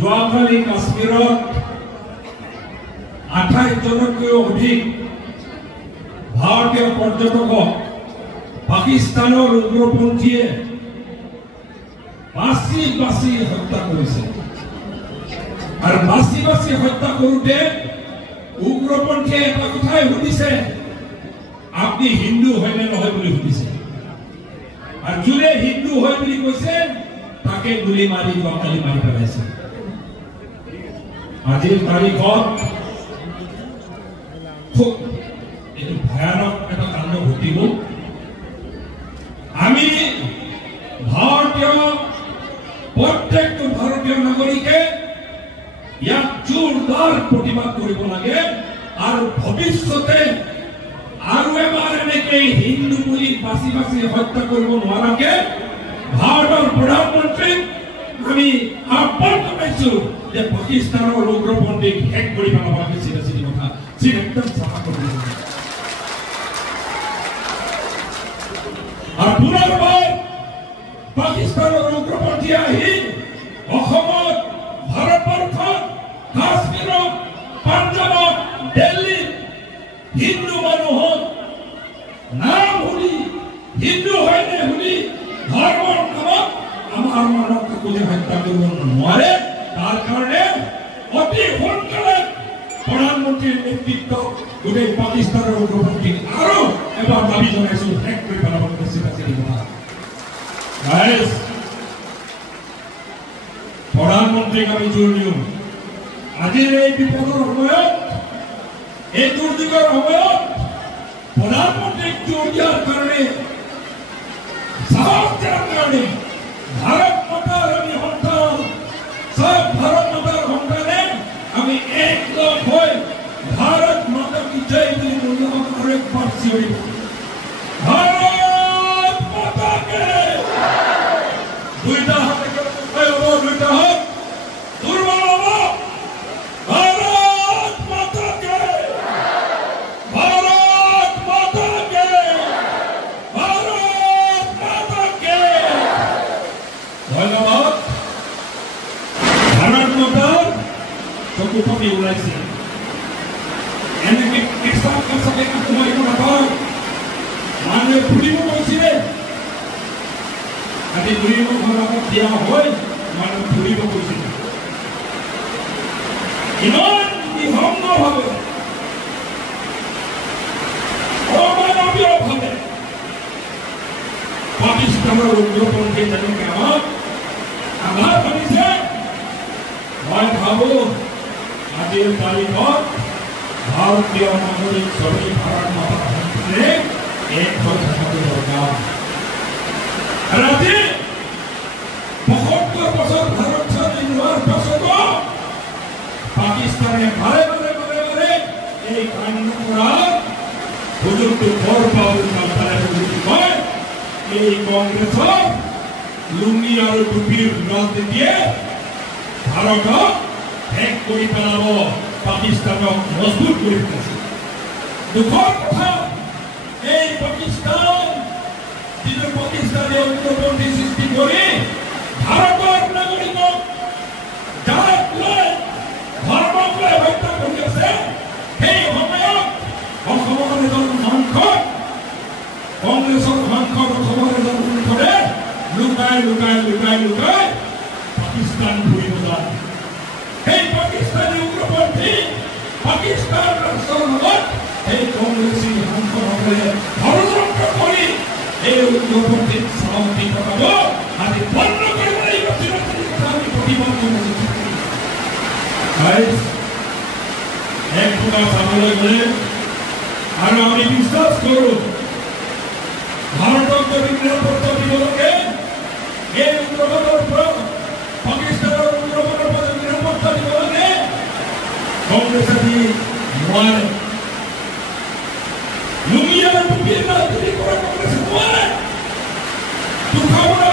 যোৱাকালি কাশ্মীৰত 28 জনতকৈও অধিক ভাৰতীয় পৰ্যটকক পাকিস্তানৰ উগ্ৰপন্থীয়ে বাছি বাছি হত্যা কৰিছে আৰু বাছি বাছি হত্যা কৰোঁতে উগ্ৰপন্থীয়ে এটা কথাই সুধিছে, আপুনি হিন্দু হয়নে নহয় বুলি সুধিছে আৰু যোনে হিন্দু হয় বুলি কৈছে তাকে গুলি মাৰি যোৱাকালি মাৰি পেলাইছে। আজিৰ তাৰিখত খুব এইটো ভয়ানক এটা কাণ্ড ঘটিব। আমি প্ৰত্যেকটো ভাৰতীয় নাগৰিকে ইয়াক জোৰদাৰ প্ৰতিবাদ কৰিব লাগে আৰু ভৱিষ্যতে আৰু এবাৰ এনেকৈ হিন্দু বুলি বাছি বাছি হত্যা কৰিব নোৱাৰাকে ভাৰতৰ প্ৰধানমন্ত্ৰীক আমি আহ্বান জনাইছো যে পাকিস্তানৰ উগ্ৰপন্থীক শেষ কৰি পেলাব চিধা কথা একদম চাফা কৰি দিব। আৰু পুনৰবাৰ পাকিস্তানৰ উগ্ৰপন্থী আহি অসমত, ভাৰতবৰ্ষত, কাশ্মীৰত, পাঞ্জাবত, দিল্লীত হিন্দু মানুহক নাম শুনি হিন্দু হয়নে শুনি ধৰ্মৰ নামত আমাৰ মানৱ কাকোৱে হত্যা কৰিব নোৱাৰে। তাৰ কাৰণে অতি সোনকালে প্ৰধানমন্ত্ৰীৰ নেতৃত্বত গোটেই পাকিস্তানৰ উগ্ৰপন্থীক আৰু এবাৰ দাবী জনাইছো শেষ কৰি পেলাব প্ৰধানমন্ত্ৰীক আমি জোৰ দিওঁ, আজিৰ এই বিপদৰ সময়ত, এই দুৰ্যোগৰ সময়ত প্ৰধানমন্ত্ৰীক জোৰ দিয়াৰ কাৰণে, সাহস দিয়াৰ কাৰণে ভাৰত মাতাৰ আমি সন্তান, সব ভাৰত মাতাৰ সন্তানে আমি একলগ হৈ ভাৰত মাতা কি জয় বুলি মূল্যবান আৰু একবাৰ চিঞৰিব। ভাৰত মাতাকে দুইটা হাত দুইটা হাত দুৰ্বল হ'ব। ভাৰত মাতাকে, ভাৰত মাতাকে, ভাৰত মাতাকে। ধন্যবাদ। ভাৰত মাতাৰ চকু পাতি ওলাইছে এনেকে তোমাৰিব নাপায়। মানুহে ফুৰিব গৈছিলে, আজি 2 বছৰ আগত দিয়া হৈ মানুহ ফুৰিব গৈছিলে। ইমান বিহংগভাৱে, অমানৱীয়ভাৱে পাকিস্তানৰ উগ্ৰপন্থী যেনেকে আমাক আঘাত কৰিছে, মই ভাবো আজিৰ তাৰিখত ভাৰতীয় নাগৰিক সবেই ভাৰত মাতা সন্তানে এক হৈ থকাটো দৰকাৰ। আৰু আজি 75 বছৰ ভাৰত স্বাধীন হোৱাৰ পাছতো পাকিস্তানে বাৰে বাৰে বাৰে বাৰে এই কাণ্ড কৰাৰ সুযোগটো বৰ পাবলৈ কয়। এই কংগ্ৰেছৰ লুঙ্গি আৰু টুপিৰ ৰাজনীতিয়ে ভাৰতক শেষ কৰি পেলাব, পাকিস্তানক মজবুত কৰি পেলাইছে। দুখৰ কথা, এই পাকিস্তান যিটো পাকিস্তানে উগ্ৰপন্থী সৃষ্টি কৰি ভাৰতৰ নাগৰিকক জাত লৈ ধৰ্মক লৈ হত্যা কৰি আছে, সেই সময়ত অসমৰ এজন সাংসদ, কংগ্ৰেছৰ সাংসদ অসমৰ এজন সাংসদে লুকাই লুকাই লুকাই লুকাই পাকিস্তান ঘূৰিব যায়। সেই পাকিস্তানী উগ্ৰপন্থী পাকিস্তান ৰাষ্ট্ৰৰ লগত এই কংগ্ৰেছী সাংসদসকলে ষড়যন্ত্ৰ কৰি এই উগ্ৰপন্থীক চালামতি কৰাব আজি বন্ধ কৰিব লাগিব। আমি প্ৰতিবাদ জনাইছো। এক প্ৰকাৰ চাবলৈ গ'লে আৰু আমি বিশ্বাস কৰোঁ ভাৰতক যদি নিৰাপত্তা দিব লাগে, এই উগ্ৰবাদৰ পৰা, পাকিস্তানৰ উগ্ৰবাদৰ পৰা নিৰাপত্তা দিব লাগে, কংগ্ৰেছ আজি নোৱাৰে। লুঙ্গি আৰু টুপিৰ ৰাজনীতি কৰা কংগ্ৰেছে নোৱাৰে। দুখাবলৈ